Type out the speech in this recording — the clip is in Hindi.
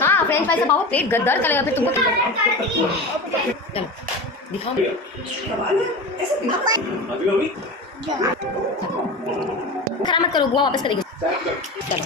हाँ फ्रेंच फ्राइज से पाओ पेट गद्दार चलेगा फिर तुमको। चलो दिखाओ। खराब मत करो, बुआ वापस करेगी। चलो